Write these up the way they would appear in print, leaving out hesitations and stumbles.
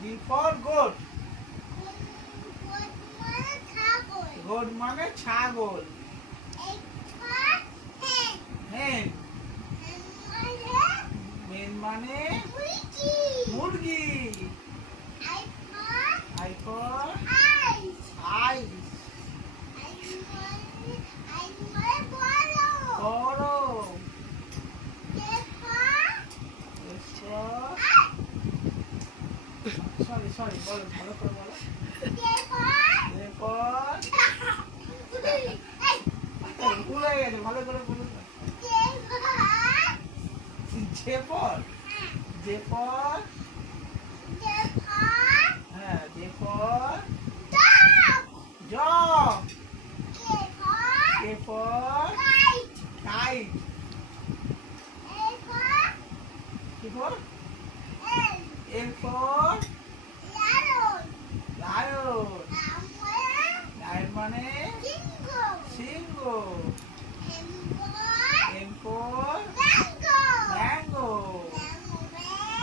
G for goat. Goat মানে ছাগল। Hen. Hen মানে মুরগি। I for eyes. বড়। Sorry, বলো ভালো করে বলো। ভুল হয়ে গেছে, ভালো করে বলুন। যে ফল, যে ফল, হ্যাঁ যে ফল, জগ, কে ফল, কাইট, কি ফল, এল ফল, লায়ন, লায়ন মানে সিংহ, এম ফল, ম্যাঙ্গো,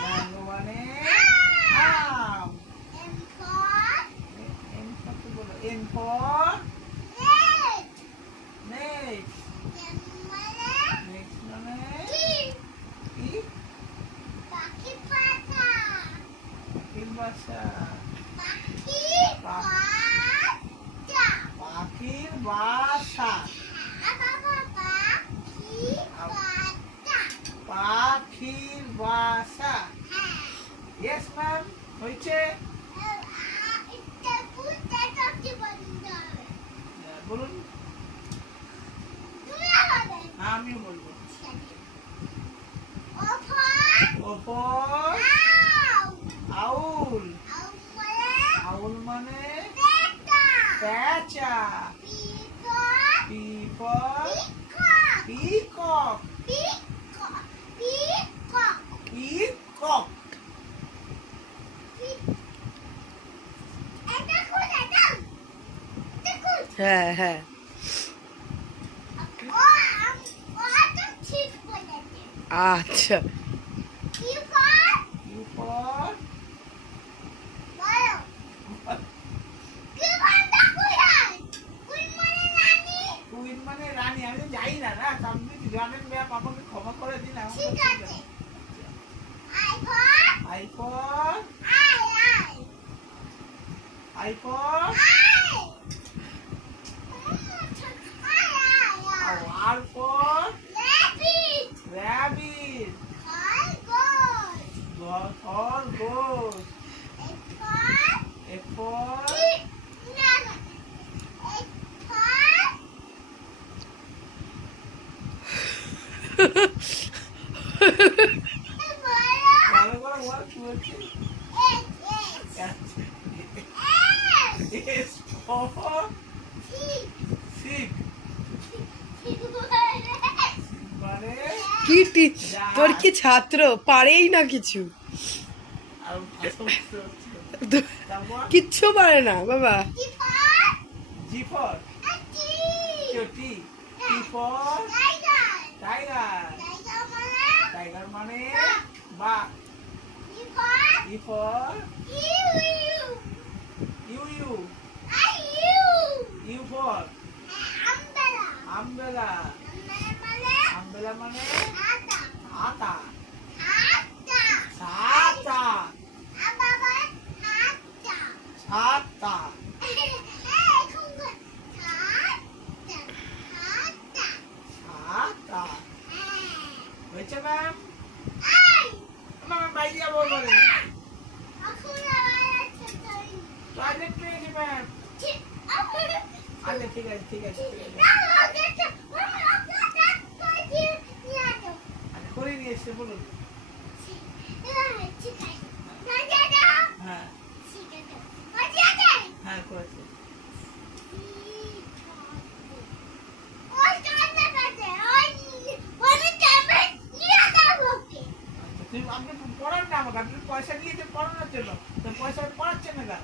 ম্যাঙ্গো মানে আম, এম ফল, এন ফল, নেক্সট, নেক্সট মানে কি, পাখির বাসা, পাখির বাসা, পাখির বাসা। ইয়েস ম্যাম, হয়েছে। বলুন, আমিও বলবো। ওপর, আউল, আউল মানে পেঁচা, পিপল, পিকক, পিকক, হ্যাঁ হ্যাঁ আচ্ছা কুইন মানে রানী। আমি যাই না না, আপনি জানেন ম্যাম, আমাকে ক্ষমা করে দিন। IPhone, iPhone, R for rabbit, খরগোশ, এরপর ভালো করে বল কি বলছিস। S for sheep, মানে কি তোর কি ছাত্র পারেই না কিছু, কিচ্ছু পারে না বাবা। G for T, T for tiger, tiger মানে বাঘ, E for U, U for umbrella, umbrella মানে আটা, ছাতা, ছাতা, ছাতা। হয়েছে ম্যাম, ম্যাম বাইরে যাবো বলে টয়লেট পেয়েছি ম্যাম। আচ্ছা ঠিক আছে, ঠিক আছে, আচ্ছা করে নিয়ে এসছে বলুন। হ্যাঁ হ্যাঁ করেছে। আপনি পড়ান না আমাকে, আপনি পয়সা দিয়েছে পড়ানোর জন্য, তো পয়সা পড়াচ্ছেন না।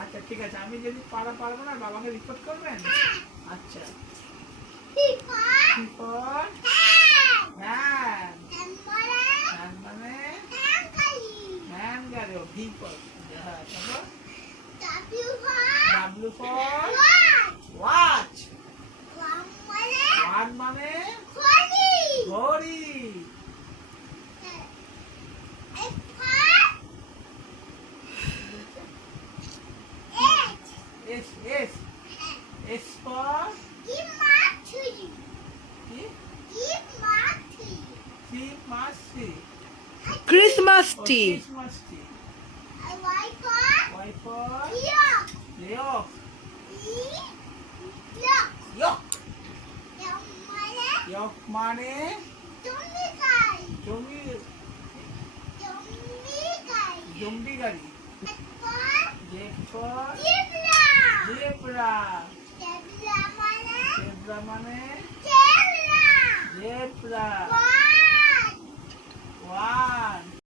আচ্ছা আচ্ছা ঠিক আছে, আমি যদি পারবো না বাবাকে রিপোর্ট করবেন? আচ্ছা। বিপদ হ্যাঁ হ্যাঁ মানে হ্যাঁ গাড়ি বিপদ হ্যাঁ তারপর ডাব্লিউ ফর ওয়াচ ওয়ান মানে ঘড়ি এস এস এস ফর কি সি মাস সি Christmas tree. Christmas tree Y for লিওক ইয়ক ইয়ক মানে জমি জম্বি গাড়ি জেড ফর জেব্রা জেব্রা মানে জেব্রা